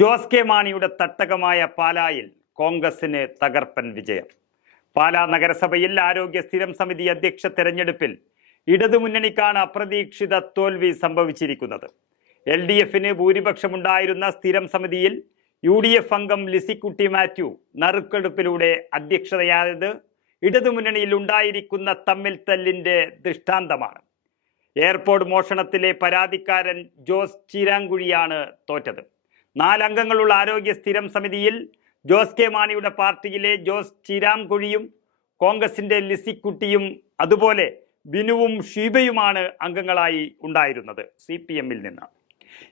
Jose K മാണിയുടെ തട്ടകമായ പാലായിൽ കോൺഗ്രസിന് തകർപ്പൻ വിജയം. പാലാ നഗരസഭയിൽ ആരോഗ്യ സ്ഥിരം സമിതി അധ്യക്ഷ തെരഞ്ഞെടുപ്പിൽ ഇടതുമുന്നണിക്കാണ് അപ്രതീക്ഷിത തോൽവി സംഭവിച്ചിരിക്കുന്നത്. എൽ ഡി എഫിന് ഭൂരിപക്ഷമുണ്ടായിരുന്ന സ്ഥിരം സമിതിയിൽ യു ഡി എഫ് അംഗം ലിസിക്കുട്ടി മാത്യു നറുക്കെടുപ്പിലൂടെ അധ്യക്ഷതയായത് ഇടതുമുന്നണിയിൽ ഉണ്ടായിരിക്കുന്ന തമ്മിൽ തല്ലിന്റെ ദൃഷ്ടാന്തമാണ്. എയർപോർട്ട് മോഷണത്തിലെ പരാതിക്കാരൻ ജോസ് ചീരാങ്കുഴിയാണ് തോറ്റത്. നാലംഗങ്ങളുള്ള ആരോഗ്യ സ്ഥിരം സമിതിയിൽ ജോസ് കെ മാണിയുടെ പാർട്ടിയിലെ ജോസ് ചിരാംകുഴിയും കോൺഗ്രസിന്റെ ലിസിക്കുട്ടിയും അതുപോലെ ബിനുവും ഷീബയുമാണ് അംഗങ്ങളായി ഉണ്ടായിരുന്നത് സി പി എമ്മിൽ നിന്ന്.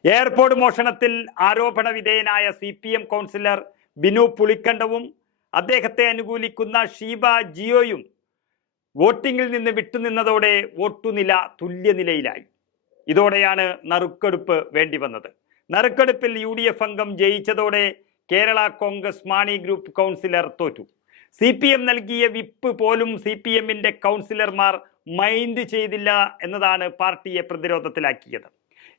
എയർപോർട്ട് മോഷണത്തിൽ ആരോപണ വിധേയനായ C P M councillor Binu പുളിക്കണ്ടവും അദ്ദേഹത്തെ അനുകൂലിക്കുന്ന ഷീബ ജിയോയും വോട്ടിങ്ങിൽ നിന്ന് വിട്ടുനിന്നതോടെ വോട്ടുനില തുല്യനിലയിലായി. ഇതോടെയാണ് നറുക്കെടുപ്പ് വേണ്ടി വന്നത് നറുക്കെടുപ്പിൽ യു ഡി എഫ് അംഗം ജയിച്ചതോടെ കേരള കോൺഗ്രസ് മാണി ഗ്രൂപ്പ് കൗൺസിലർ തോറ്റു. സി പി എം നൽകിയ വിപ്പ് പോലും സി പി എമ്മിന്റെ കൗൺസിലർമാർ മൈൻഡ് ചെയ്തില്ല എന്നതാണ് പാർട്ടിയെ പ്രതിരോധത്തിലാക്കിയത്.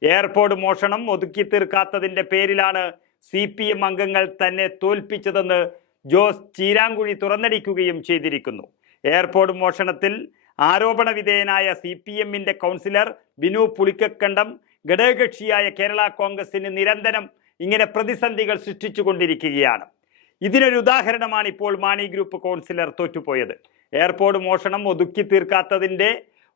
എയർപോർട്ട് മോഷണം ഒതുക്കി തീർക്കാത്തതിന്റെ പേരിലാണ് സി പി എം അംഗങ്ങൾ തന്നെ തോൽപ്പിച്ചതെന്ന് ജോസ് ചീരാങ്കുഴി തുറന്നടിക്കുകയും ചെയ്തിരിക്കുന്നു. എയർപോർട്ട് മോഷണത്തിൽ ആരോപണ വിധേയനായ സി പി എമ്മിന്റെ കൗൺസിലർ ബിനു പുളിക്കക്കണ്ടം ഘടകകക്ഷിയായ കേരള കോൺഗ്രസിന് നിരന്തരം ഇങ്ങനെ പ്രതിസന്ധികൾ സൃഷ്ടിച്ചുകൊണ്ടിരിക്കുകയാണ്. ഇതിനൊരു ഉദാഹരണമാണ് ഇപ്പോൾ മാണി ഗ്രൂപ്പ് കൗൺസിലർ തോറ്റുപോയത്. എയർപോർട്ട് മോഷണം ഒതുക്കി തീർക്കാത്തതിന്റെ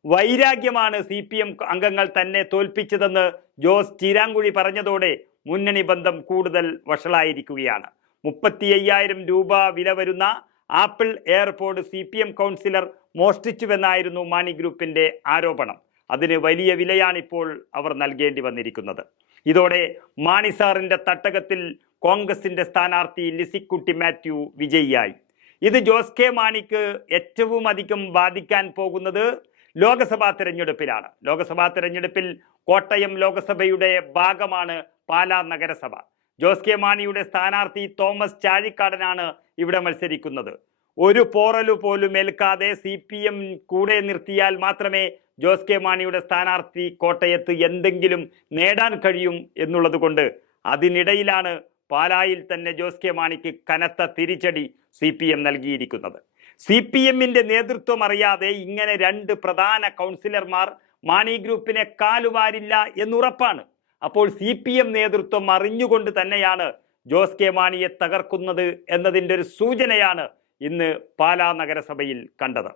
വൈരാഗ്യമാണ് സി പി എം അംഗങ്ങൾ തന്നെ തോൽപ്പിച്ചതെന്ന് ജോസ് ചീരാങ്കുഴി പറഞ്ഞതോടെ മുന്നണി ബന്ധം കൂടുതൽ വഷളായിരിക്കുകയാണ്. മുപ്പത്തി അയ്യായിരം രൂപ വില വരുന്ന Apple airport C P M councillor മോഷ്ടിച്ചുവെന്നായിരുന്നു Mani ഗ്രൂപ്പിന്റെ ആരോപണം. അതിന് വലിയ വിലയാണിപ്പോൾ അവർ നൽകേണ്ടി വന്നിരിക്കുന്നത്. ഇതോടെ മാണിസാറിന്റെ തട്ടകത്തിൽ കോൺഗ്രസിന്റെ സ്ഥാനാർത്ഥി ലിസിക്കുട്ടി മാത്യു വിജയിയായി. ഇത് ജോസ് കെ മാണിക്ക് ഏറ്റവും അധികം ബാധിക്കാൻ പോകുന്നത് ലോക്സഭാ തിരഞ്ഞെടുപ്പിലാണ്. ലോക്സഭാ തിരഞ്ഞെടുപ്പിൽ കോട്ടയം ലോക്സഭയുടെ ഭാഗമാണ് പാലാ നഗരസഭ. ജോസ് കെ മാണിയുടെ സ്ഥാനാർത്ഥി തോമസ് ചാഴിക്കാടനാണ് ഇവിടെ മത്സരിക്കുന്നത്. ഒരു പോറലു പോലും ഏൽക്കാതെ സി പി എം കൂടെ നിർത്തിയാൽ മാത്രമേ ജോസ് കെ മാണിയുടെ സ്ഥാനാർത്ഥി കോട്ടയത്ത് എന്തെങ്കിലും നേടാൻ കഴിയും എന്നുള്ളത് കൊണ്ട് അതിനിടയിലാണ് പാലായിൽ തന്നെ ജോസ് കെ മാണിക്ക് കനത്ത തിരിച്ചടി സി പി എം നൽകിയിരിക്കുന്നത്. സി പി എമ്മിന്റെ നേതൃത്വം അറിയാതെ ഇങ്ങനെ രണ്ട് പ്രധാന കൗൺസിലർമാർ മാണി ഗ്രൂപ്പിനെ കാലുവാരില്ല എന്നുറപ്പാണ്. അപ്പോൾ സി പി എം നേതൃത്വം അറിഞ്ഞുകൊണ്ട് തന്നെയാണ് ജോസ് കെ മാണിയെ തകർക്കുന്നത് എന്നതിന്റെ ഒരു സൂചനയാണ് ഇന്ന് പാലാ നഗരസഭയിൽ കണ്ടത്.